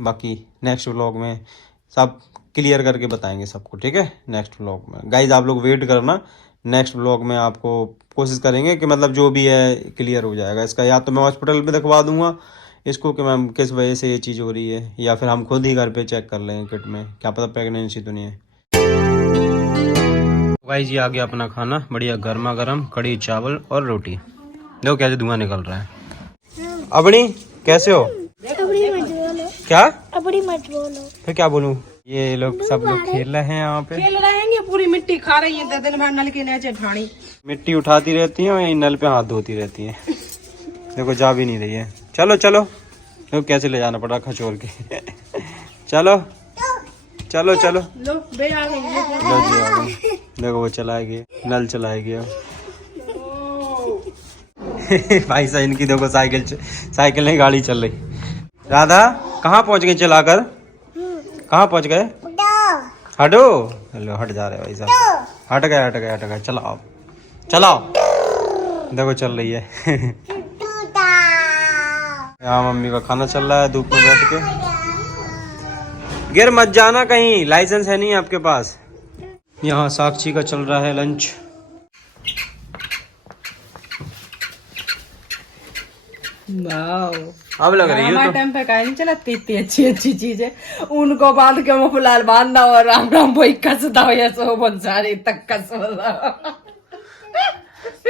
बाकी next vlog में सब क्लियर करके बताएंगे सबको, ठीक है। नेक्स्ट व्लॉग में गाइज आप लोग वेट करना, नेक्स्ट व्लॉग में आपको कोशिश करेंगे कि मतलब जो भी है क्लियर हो जाएगा इसका। या तो मैं हॉस्पिटल में दिखवा दूंगा इसको कि मैम किस वजह से ये चीज़ हो रही है, या फिर हम खुद ही घर पे चेक कर लेंगे किट में, क्या पता प्रेगनेंसी तो नहीं है। गाइस ये आ गया अपना खाना, बढ़िया गर्मा गर्म कड़ी चावल और रोटी। देखो कैसे धुआं निकल रहा है। अपनी कैसे हो? क्या अपनी मत बोलो। फिर क्या बोलूं? ये लोग सब लोग खेल रहे हैं यहाँ पे, खेल रहे हैं, पूरी मिट्टी खा रही है दिन भर नल के नीचे ठाणी। मिट्टी उठाती रहती है और यही नल पे हाथ धोती रहती है। देखो जा भी नहीं रही है। चलो चलो, देखो कैसे ले जाना पड़ा खचोर के। चलो चलो चलो, लो बे आ गई है। लो जी आ गई। देखो वो चलाएगी, नल चलाएगी अब। भाई साहब इनकी देखो साइकिल नहीं गाड़ी चल रही। राधा कहाँ पहुँच गई चलाकर? कहाँ पहुँच गए? हटो, हेलो हट जा रहे भाई साहब, हट गए चलाओ चलाओ। देखो चल रही है। यहाँ मम्मी का खाना चल रहा है धूप में बैठ के। गिर मत जाना कहीं, लाइसेंस है नहीं आपके पास। यहाँ साक्षी का चल रहा है लंच। अब लग रही है हमारे टाइम पे काहे नहीं चलती इतनी अच्छी अच्छी चीजें। उनको बांध के मुफलाल बांधना और राम राम वही कसदा हो या सो बहुत सारे तक कस।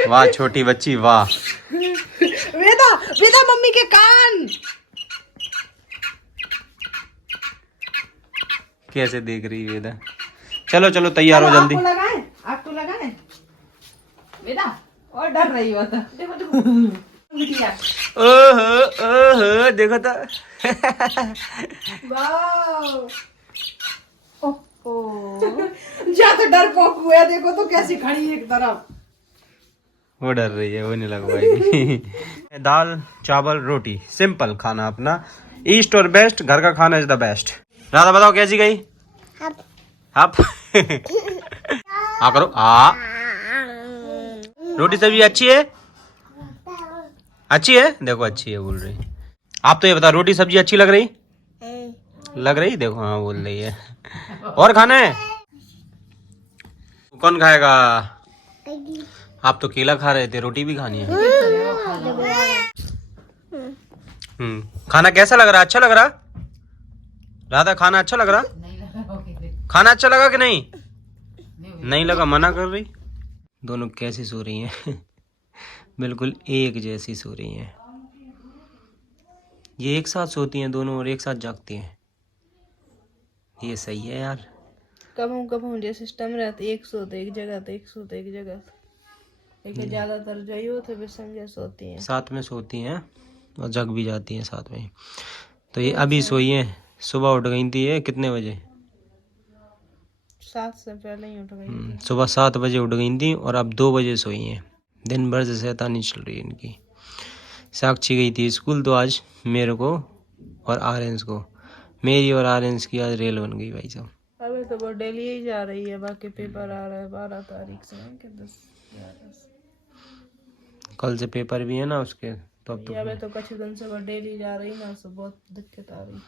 वाह छोटी बच्ची वाह। वेदा वेदा मम्मी के कान कैसे देख रही है वेदा। चलो चलो तैयार हो जल्दी। आप तो लगाए वेदा और डर रही हो तो देखो देखो। ओहो ओहो देखो तो। जा तो डर पोक हुआ, देखो तो कैसी खड़ी एक तरफ। वो डर रही है, वो नहीं लगवाएगी। दाल चावल रोटी सिंपल खाना अपना, ईस्ट और बेस्ट, घर का खाना इज द बेस्ट। राधा बताओ कैसी गई? आप आ करो आ। रोटी सब्जी अच्छी है? अच्छी है, देखो अच्छी है बोल रही। आप तो ये बताओ रोटी सब्जी अच्छी लग रही? लग रही, देखो हाँ बोल रही है। और खाना है? कौन खाएगा? आप तो केला खा रहे थे, रोटी भी खानी है। खाना कैसा लग रहा? अच्छा लग रहा? राधा खाना अच्छा लग रहा? खाना अच्छा लगा कि नहीं? नहीं लगा, मना कर रही। दोनों कैसी सो रही हैं? बिल्कुल एक जैसी सो रही हैं। ये एक साथ सोती हैं दोनों और एक साथ जागती हैं। ये सही है यार। कब जो सिस्टम रहता एक सोते एक जगह तो एक सोते एक जगह, लेकिन ज्यादातर जो ही होते वे समझे सोती हैं, साथ में सोती हैं और जग भी जाती हैं साथ में। तो ये अभी सोई हैं, सुबह उठ गई थी। ये कितने बजे? 7 से पहले ही उठ गई। सुबह 7 बजे उठ गई थी और अब 2 बजे सोई हैं। दिन भर से शैतानी चल रही है इनकी। साक्षी गई थी स्कूल तो आज मेरे को और आर्यंस को, मेरी और आर्यंस की आज रेल बन गई भाई साहब। अभी तो वो डेली ही जा रही है, बाकी पेपर आ रहा है 12 तारीख से कि 10 कल से पेपर भी है ना उसके, तो अब अबे तो कुछ दिन से वो डेली जा रही ना, उससे बहुत दिक्कत आ रही।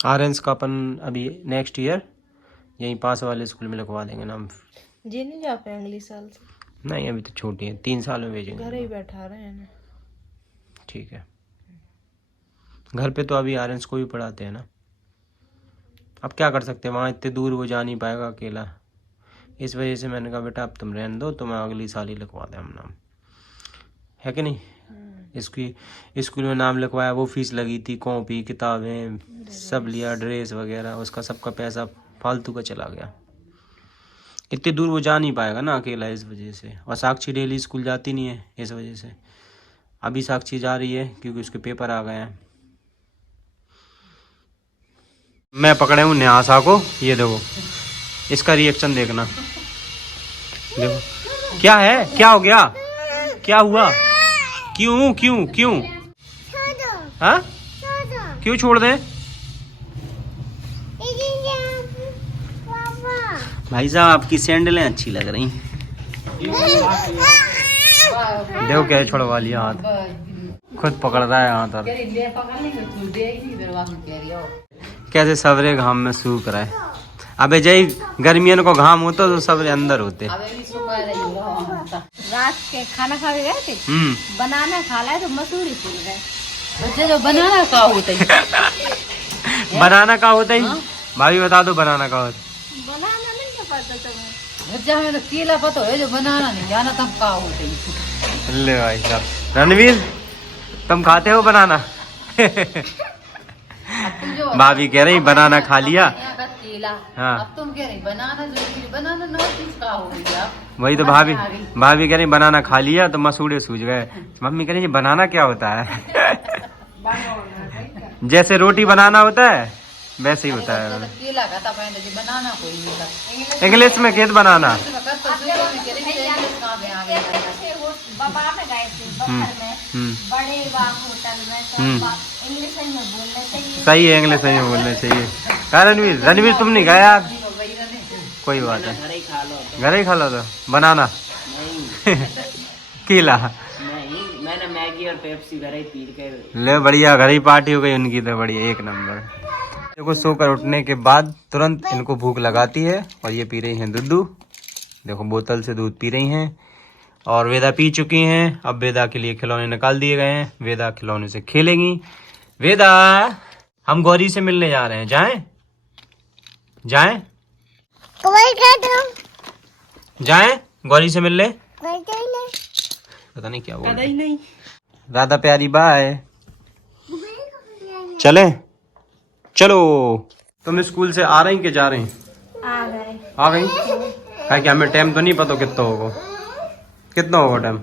आर्यंस का अपन अभी नेक्स्ट ईयर यहीं पास वाले स्कूल में लगवा देंगे नाम। जी नहीं जा पाए अगले साल से? नहीं अभी तो छोटी है, 3 साल में भेजेंगे। घर ही बैठा रहे हैं ना। ठीक है, घर पे तो अभी आर्यंस को भी पढ़ाते हैं ना। अब क्या कर सकते हैं, वहाँ इतने दूर वो जा नहीं पाएगा अकेला। इस वजह से मैंने कहा बेटा अब तुम रहने दो, तो मैं अगली साल ही लिखवा दें हम नाम, है कि नहीं। इसकी स्कूल में नाम लिखवाया, वो फीस लगी थी, कॉपी किताबें सब लिया, ड्रेस वगैरह, उसका सबका पैसा फालतू का चला गया। इतनी दूर वो जा नहीं पाएगा ना अकेला, इस वजह से। और साक्षी डेली स्कूल जाती नहीं है इस वजह से। अभी साक्षी जा रही है क्योंकि उसके पेपर आ गए हैं। मैं पकड़े हूँ न्यासा को, ये देखो इसका रिएक्शन देखना। देखो क्या है, क्या हो गया, क्या हुआ, क्यों क्यों क्यों? हाँ क्यों छोड़ दें? भाई साहब आपकी सैंडलें अच्छी लग रही। देखो क्या छुड़वा लिया हाथ। खुद पकड़ रहा है हाथ। और कह रही ले पकड़ लेंगे तू दे ही नहीं दरवाजा में कह रही हो कैसे सवरे घाम में सूख रहा है। अबे जय गर्मियों को घाम होता तो सवरे अंदर होते। अब भी सुबह रही हो रात के खाना खा के गए थे बनाना खा लाए तो मसूरी फूल गए बच्चे जो बनाना का होता है बनाना का होता ही भाभी बता दो बनाना का होता बनाना नहीं पता तुम्हें। बच्चा हमें तो केला पता है जो बनाना नहीं जाना तब का होता है। ले भाई साहब। रणवीर तुम खाते हो बनाना? अब तुम जो भाभी कह रही बनाना खा लिया। यहाँ का केला हाँ। अब तुम कह रही बनाना जो बनाना नौ चीज का हो गया वही तो भाभी कह रही बनाना खा लिया तो मसूड़े सूझ गए। मम्मी कह रही ये बनाना क्या होता है? जैसे रोटी बनाना होता है वैसे ही होता है। केला का था पहले जो बनाना कोई नहीं था इंग्लिश में खेत बनाना। बाबा में गए थे बाहर में बड़े होटल में तो इंग्लिश में बोलना चाहिए। सही है इंग्लिश में बोलना चाहिए। रणवीर तुम नहीं गए यार? कोई बात है घर ही खा लो तो बनाना केला नहीं मैंने मैगी और पेप्सी घर ही पी के ले बढ़िया घर ही पार्टी हो गई उनकी तो बढ़िया एक नंबर। देखो सोकर उठने के बाद तुरंत इनको भूख लगाती है और ये पी रही हैं दूध। देखो बोतल से दूध पी रही हैं और वेदा पी चुकी हैं। अब वेदा के लिए खिलौने निकाल दिए गए हैं। वेदा खिलौने से खेलेंगी। वेदा हम गौरी से मिलने जा रहे हैं। जाएं जाएं जाएं गौरी से मिलने? पता नहीं क्या बोल रही। नहीं राधा प्यारी बाय। चले चलो। तुम स्कूल से आ रही कि जा रही? आ गए। आ गई है कि हमें टाइम तो नहीं पता कितना होगा। कितना होगा टाइम?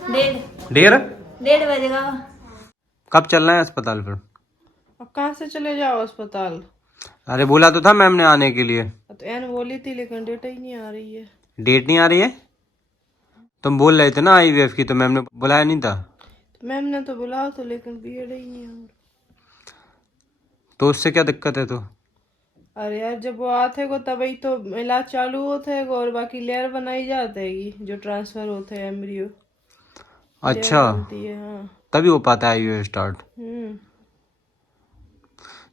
1:30 बजेगा। कब चलना है अस्पताल फिर? अब कहाँ से चले जाओ अस्पताल? अरे बोला तो था मैम ने आने के लिए। तो एन बोली थी लेकिन डेट ही नहीं आ रही है। डेट नहीं आ रही है? तुम बोल रहे थे ना IVF की तो मैम ने बुलाया नहीं था। तो मैम ने तो बुलाओ तो लेकिन पीरियड ही नहीं है। तो उससे क्या दिक्कत है? तो अरे यार जब वो आते को तभी तो इलाज चालू होते है और बाकी लेयर बनाई जाती है जो ट्रांसफर होते हैं एम्ब्रियो। अच्छा बनती है हाँ। तभी हो पाता है IVF स्टार्ट।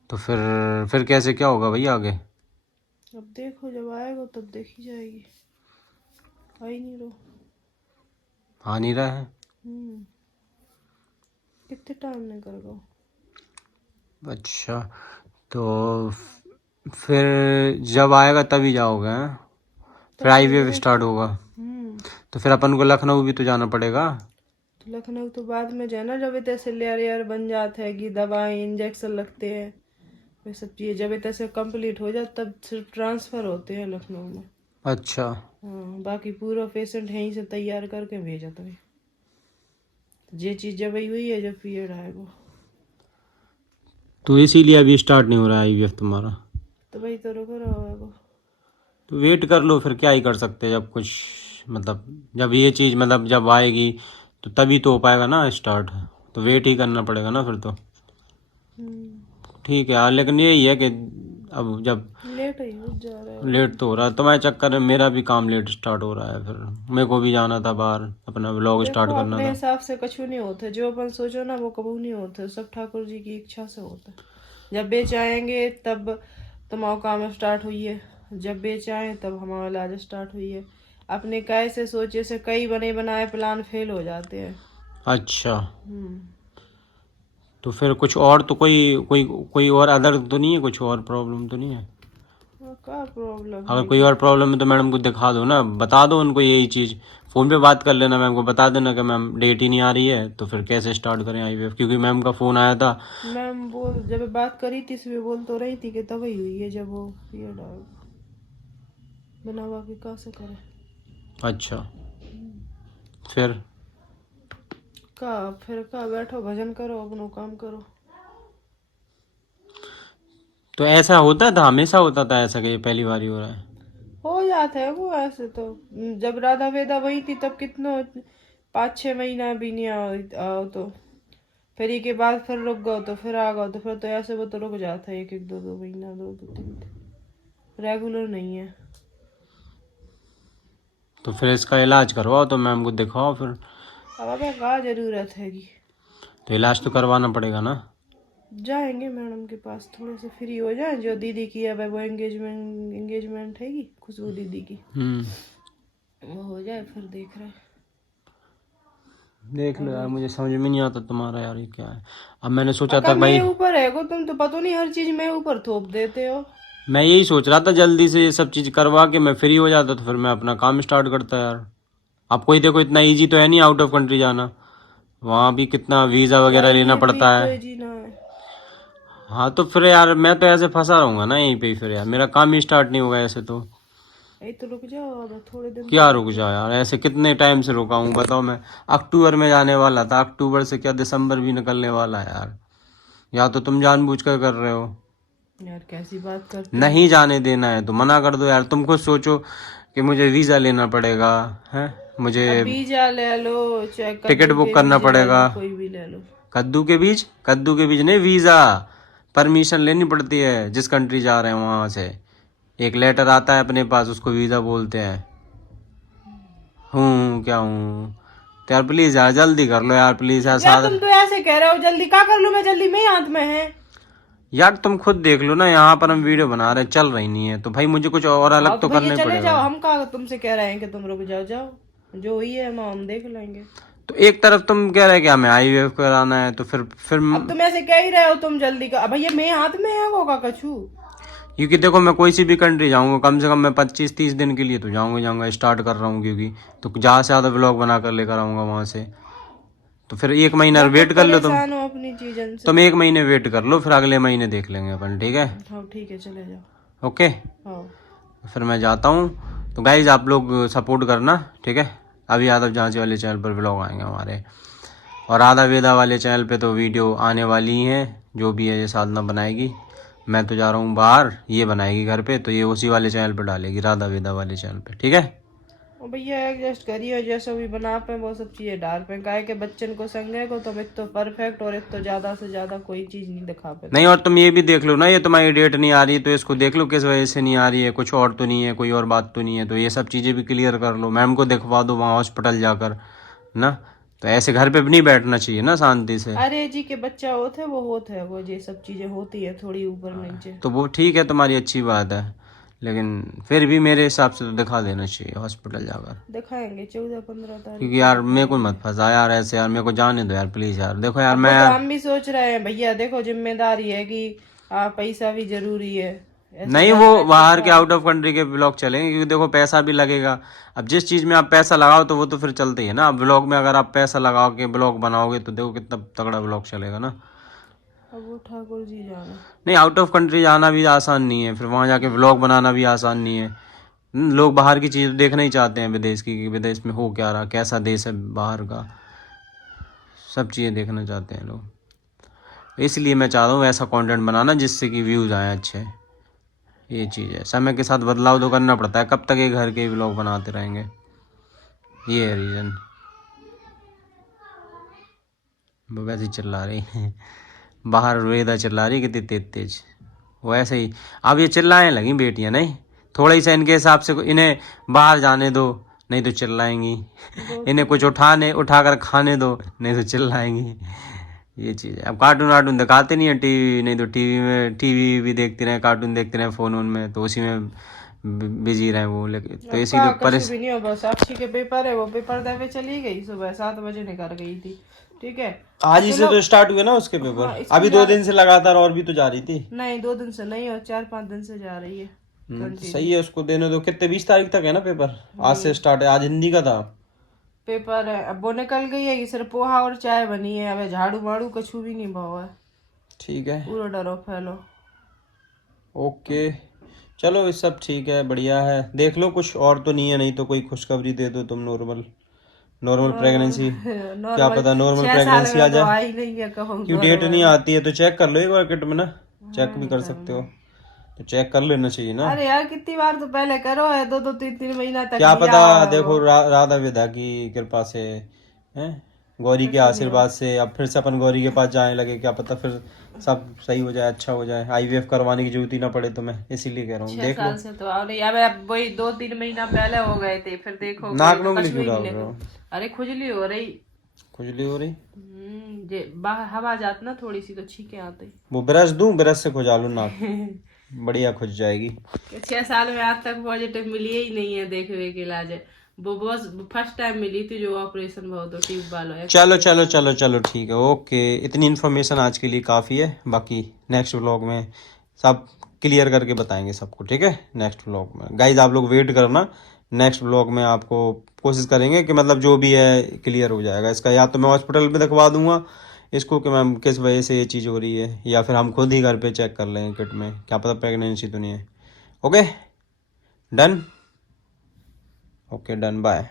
तो फिर कैसे क्या होगा भैया आगे? अब देखो जब आएगा तब देखी जाएगी। आ ही नहीं रो। आ नहीं रहा है। कितने टाइम में कर गो? अच्छा तो फिर जब आएगा तभी जाओगे हैं? फिर IVF स्टार्ट होगा तो फिर अपन को लखनऊ भी तो जाना पड़ेगा। तो लखनऊ तो बाद में जाना जब तैसे लेयर बन जाते हैं कि दवाई इंजेक्शन लगते हैं वे सब चीज़ें जब तैसे कंप्लीट हो जाए तब सिर्फ ट्रांसफर होते हैं लखनऊ में। अच्छा हाँ बाकी पूरा पेशेंट यहीं से तैयार करके भेजा तो ये चीज़ जब हुई है जब पीरियड आएगा। तो इसीलिए अभी स्टार्ट नहीं हो रहा है IVF तुम्हारा? तो भाई तो रुको रहोगा। तो वेट कर लो फिर क्या ही कर सकते हैं। जब कुछ मतलब जब ये चीज़ मतलब जब आएगी तो तभी तो हो पाएगा ना स्टार्ट। तो वेट ही करना पड़ेगा ना फिर तो। ठीक है यार लेकिन यही है कि अब जब लेट ही हो जा रहा है। लेट तो हो रहा है तुम्हारे चक्कर में मेरा भी काम लेट स्टार्ट हो रहा है। फिर मेरे को भी जाना था बाहर अपना व्लॉग स्टार्ट करना अपने था। हिसाब से कुछ नहीं होता जो अपन सोचो ना वो कबू नहीं होता सब ठाकुर जी की इच्छा से होता है। जब बेच आएंगे तब तुम्हारा काम स्टार्ट हुई है जब बेच आए तब हमारा इलाज स्टार्ट हुई है। अपने कैसे सोचे से कई बने बनाए प्लान फेल हो जाते हैं। अच्छा तो फिर कुछ और तो कोई और अदर तो नहीं है? कुछ और प्रॉब्लम तो नहीं है? क्या प्रॉब्लम? अगर कोई और प्रॉब्लम है तो मैडम को दिखा दो ना। बता दो उनको यही चीज़। फ़ोन पे बात कर लेना मैम को बता देना कि मैम डेट ही नहीं आ रही है तो फिर कैसे स्टार्ट करें IVF। क्योंकि मैम का फ़ोन आया था। मैम बोल जब बात करी थी इसमें बोल तो रही थी कि तभी हुई है जब वो पीरियड आएगा बिना बाकी कहाँ से करें। अच्छा फिर का बैठो भजन करो अपनो काम करो। तो ऐसा होता था हमेशा होता था ऐसा कि पहली बार ही हो रहा है? हो जाता है वो ऐसे तो जब राधा वेदा वही थी तब कितना 5-6 महीना भी नहीं आओ तो फिर के बाद फिर रुक गओ तो फिर आ गओ तो फिर तो ऐसे वो तो रुक जाता है 1-2 महीना 2-3 रेगुलर नहीं है। तो फिर इसका इलाज करवाओ तो मैम को दिखाओ फिर। अब हमें क्या जरूरत है कि तो इलाज तो करवाना पड़ेगा ना। जाएंगे मैडम के पास, थोड़े से फ्री हो जाए। जो दीदी की अब वो एंगेजमेंट हैगी खुशबू दीदी की, वो हो जाए फिर देख रहे हैं। देख लो यार, मुझे समझ में नहीं आता तुम्हारा यार ये क्या है। अब मैंने सोचा था भाई, मेरे ऊपर है को, तुम तो पता नहीं हर चीज मेरे ऊपर थोप देते हो। मैं यही सोच रहा था जल्दी से ये सब चीज करवा के मैं फ्री हो जाता तो फिर मैं अपना काम स्टार्ट करता यार। आपको ही देखो, इतना इजी तो है नहीं आउट ऑफ कंट्री जाना, वहाँ भी कितना वीजा वगैरह लेना पड़ता है। जीना है। हाँ तो फिर यार मैं तो ऐसे फंसा रहूंगा ना यहीं पे ही, फिर यार मेरा काम ही स्टार्ट नहीं होगा ऐसे तो। तो रुक जाओ अब थोड़े दिन। क्या रुक जाओ यार, ऐसे कितने टाइम से रुका हूँ बताओ। मैं अक्टूबर में जाने वाला था, अक्टूबर से क्या दिसंबर भी निकलने वाला है यार। या तो तुम जानबूझकर कर रहे हो। यार कैसी बात कर, नहीं जाने देना है तो मना कर दो यार। तुम खुद सोचो कि मुझे वीजा लेना पड़ेगा है, मुझे वीजा ले लो, चेक टिकट बुक करना पड़ेगा। कोई भी ले लो। कद्दू के बीज नहीं, वीजा परमिशन लेनी पड़ती है जिस कंट्री जा रहे हैं वहां से। एक लेटर आता है अपने पास, उसको वीजा बोलते हैं। क्या हूँ तो यार प्लीज यार जल्दी कर लो यार, प्लीज यार। यार तुम तो ऐसे कह रहे हो जल्दी क्या कर लूं मैं, जल्दी मेरे हाथ में है। यार तुम खुद देख लो ना, यहाँ पर हम वीडियो बना रहे चल रही नहीं है, तो भाई मुझे कुछ और अलग तो करने चले पड़ेगा। जाओ, हम कहा तुमसे कह रहे हैं कि तुम रुक जाओ, जाओ जो हुई है हम देख लेंगे। तो एक तरफ तुम कह रहे हैं कि हमें IVF कराना है, तो फिर अब तुम ऐसे कह ही रहे हो, तुम जल्दी का भैया मेरे हाथ में है वो का कछू। क्योंकि देखो मैं कोई सी भी कंट्री जाऊंगा कम से कम मैं 25-30 दिन के लिए तो जाऊंगा स्टार्ट कर रहा हूँ, क्योंकि तो ज़्यादा से ज़्यादा व्लॉग बना कर लेकर आऊंगा वहां से। तो फिर 1 महीना वेट कर लो तुम, अपनी चीजन से। तुम 1 महीने वेट कर लो, फिर अगले महीने देख लेंगे अपन, ठीक है? हाँ ठीक है, चले जाओ। ओके हाँ फिर मैं जाता हूँ। तो गाइज आप लोग सपोर्ट करना, ठीक है? अभी यादव झांसी वाले चैनल पर व्लॉग आएंगे हमारे, और आधा वेदा वाले चैनल पे तो वीडियो आने वाली ही है। जो भी है ये साधना बनाएगी, मैं तो जा रहा हूँ बाहर, ये बनाएगी घर पे, तो ये उसी वाले चैनल पे डालेगी, राधा वेदा वाले चैनल पे, ठीक है? भैया एडजस्ट करिए, जैसा भी बना पे वो सब चीजें डाल पे, काहे के बच्चन को संगे को तुम एक तो परफेक्ट और एक तो ज्यादा से ज्यादा कोई चीज नहीं दिखा पे। नहीं, और तुम ये भी देख लो ना, ये तुम्हारी डेट नहीं आ रही है तो इसको देख लो किस वजह से नहीं आ रही है, कुछ और तो नहीं है, कोई और बात तो नहीं है, तो ये सब चीज़ें भी क्लियर कर लो, मैम को दिखवा दो वहाँ हॉस्पिटल जाकर ना। तो ऐसे घर पे भी नहीं बैठना चाहिए ना शांति से। अरे जी के बच्चा होते वो होते है, वो ये सब चीजें होती है थोड़ी ऊपर नीचे। तो वो ठीक है, तुम्हारी अच्छी बात है, लेकिन फिर भी मेरे हिसाब से तो दिखा देना चाहिए हॉस्पिटल जाकर। दिखाएंगे 14-15 तारीख। क्योंकि यार मेरे को मत फंसा यार ऐसे, यार मेरे को जाने दो यार प्लीज यार। देखो यार मैं तो हम भी सोच रहे हैं भैया, देखो जिम्मेदारी है कि पैसा भी जरूरी है। नहीं, वो बाहर के आउट ऑफ कंट्री के ब्लॉग चलेंगे, क्योंकि देखो पैसा भी लगेगा। अब जिस चीज में आप पैसा लगाओ तो वो तो फिर चलते ही है ना। अब ब्लॉग में अगर आप पैसा लगाओ के ब्लॉग बनाओगे तो देखो कितना तगड़ा ब्लॉग चलेगा ना। अब वो ठाकुर जी जाना। नहीं, आउट ऑफ कंट्री जाना भी आसान नहीं है, फिर वहां जाके ब्लॉग बनाना भी आसान नहीं है। लोग बाहर की चीज देखना ही चाहते हैं, विदेश की, कि विदेश में हो क्या रहा, कैसा देश है बाहर का, सब चीजें देखना चाहते हैं लोग। इसलिए मैं चाहता हूँ ऐसा कंटेंट बनाना जिससे कि व्यूज आए अच्छे। ये चीज़ है, समय के साथ बदलाव तो करना पड़ता है, कब तक ये घर के व्लॉग बनाते रहेंगे, ये है रीज़न। वो वैसे ही चिल्ला रही है बाहर, वेदा चिल्ला रही कितनी तेज। वैसे ही अब ये चिल्लाने लगी बेटियां, नहीं थोड़ा ही सा इनके हिसाब से इन्हें बाहर जाने दो, नहीं तो चिल्लाएंगी। इन्हें कुछ उठाकर खाने दो, नहीं तो चिल्लाएंगी। ये चीज़ है। अब कार्टून वार्टून दिखाते नहीं है टीवी, नहीं तो टीवी भी देखते रहे, कार्टून देखते रहे फोन में, तो उसी में बिजी रहे वो। लेकिन तो इसी भी नहीं हो, बस साक्षी के पेपर है, वो पेपर देवे चली गई, सुबह 7 बजे निकल गई थी, ठीक है? आज ही से तो स्टार्ट हुए ना उसके पेपर। हाँ, अभी 2 दिन से लगातार और भी तो जा रही थी। नहीं 2 दिन से नहीं, और 4-5 दिन से जा रही है। सही है, उसको देने दो। कितने 20 तारीख तक है ना पेपर, आज से स्टार्ट है। आज हिंदी का था पेपर है, अब वो निकल गई है कि सिर्फ पोहा और चाय बनी है, अब झाड़ू माड़ू कछू भी नहीं भाव है। ठीक है, पूरा डरो फैलो। ओके चलो, ये सब ठीक है, बढ़िया है। देख लो कुछ और तो नहीं है, नहीं तो कोई खुशखबरी दे दो तुम। नॉर्मल प्रेगनेंसी क्या पता नॉर्मल प्रेगनेंसी आ जाए, क्यों डेट नहीं आती है तो चेक कर लो एक बार किट में ना, चेक भी कर सकते हो, तो चेक कर लेना चाहिए ना। अरे यार कितनी बार तो पहले करो है, 2-3 महीना तक क्या पता, देखो राधा विदा की कृपा से हैं, गौरी के आशीर्वाद से अब फिर से अपन गौरी के पास जाने लगे, क्या पता फिर सब सही हो जाए, अच्छा हो जाए, IVF करवाने की जरूरत ही ना पड़े तुम्हें, इसीलिए कह रहा हूँ। देख लो से तो अब वही 2-3 महीना पहले हो गए थे, फिर देखो नाक नोक क्यों डाल रहे हो? अरे खुजली हो रही, जे बाहर हवा जाती ना थोड़ी सी तो छींके आते। वो ब्रश दूं, ब्रश से खुजा लूं नाक, बढ़िया खुज जाएगी। 6 साल में आज तक पॉजिटिव मिली ही नहीं है देख वे के इलाज। वो बस फर्स्ट टाइम मिली थी जो ऑपरेशन बहुत हो ट्यूब वाला। चलो चलो चलो चलो ठीक है, ओके। इतनी इन्फॉर्मेशन आज के लिए काफ़ी है, बाकी नेक्स्ट व्लॉग में सब क्लियर करके बताएंगे सबको, ठीक है। नेक्स्ट व्लॉग में गाइज आप लोग वेट करना, नेक्स्ट व्लॉग में आपको कोशिश करेंगे कि मतलब जो भी है क्लियर हो जाएगा इसका। या तो मैं हॉस्पिटल में दिखवा दूंगा इसको कि मैम किस वजह से ये चीज़ हो रही है, या फिर हम खुद ही घर पे चेक कर लेंगे किट में, क्या पता प्रेगनेंसी तो नहीं है। Okay done, okay done, bye.